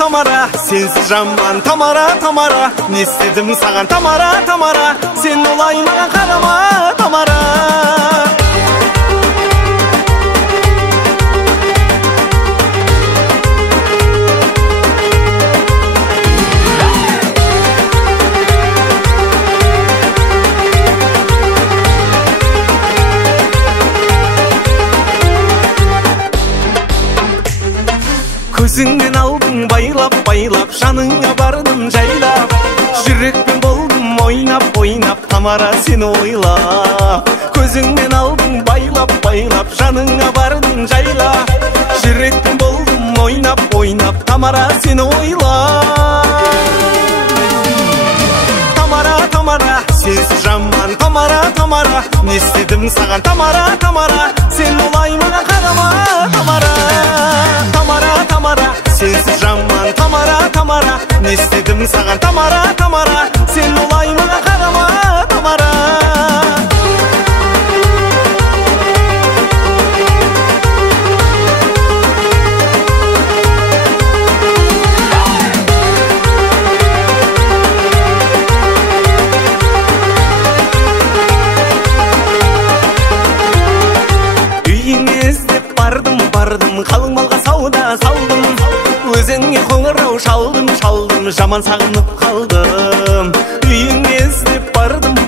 Тамара, сенсіз жаман Тамара, Тамара, не істедім саған Тамара, Тамара, сен олай маған қарама Тамара. Көзіңнен алдың байлап-байлап, жаныңа бардым жайлап, жүрекпен болдым ойнап-ойнап, Тамара сені ойлап. Көзіңнен алдың байлап-байлап, жаныңа бардым жайлап, жүрекпен болдым ойнап-ойнап, Тамара сені ойлап. Тамара, Тамара, сенсіз жаман Тамара, Тамара, не істедім саған Тамара, Тамара, сен олай маған қарама Тамара. Тамара, Тамара, сенсіз жаман Тамара, Тамара, не істедім саған Тамара, Тамара, сен олай маған қарама Тамара. Бардым, қалың малға сауда салдым, өзіңе қоңырау шалдым, жаман сағынып қалдым. Үйіңе іздеп бардым,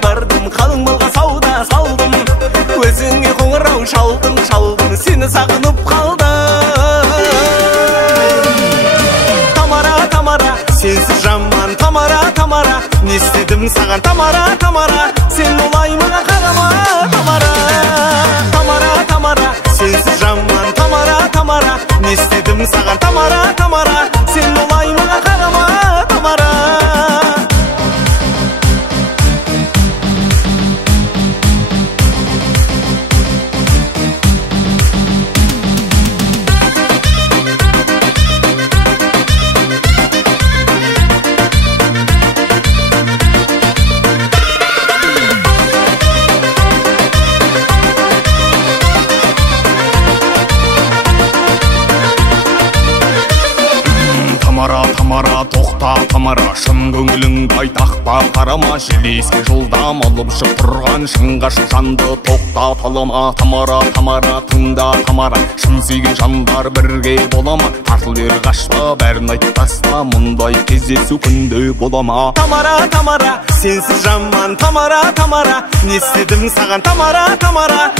қалың малға сауда салдым, өзіңе қоңырау шалдым, сені сағынып қалдым. Тамара, Тамара, сенсіз жаман Тамара, Тамара, не істедім саған Тамара, Тамара, сен олай маған қарама Тамара. Тамара, Тамара, сенсіз жаман Тамара, Тамара, не істедім саған Тамара, Тамара, сен олай маған қарама Тамара. Тамара, тоқта Тамара, шын көңіліңді айтақпа қарама, желеске жылдам алып ұшып тұрған шыңғаш жанды тоқтат алама. Тамара, Тамара, тыңда Тамара, шын сүйген жандар бірге болама, тартыл бер қашпа, бәрін айт таста, мұндай кездесу күнде болама. Тамара, Тамара, сенсіз жаман Тамара, Тамара, не істедім саған Тамара, Тамара,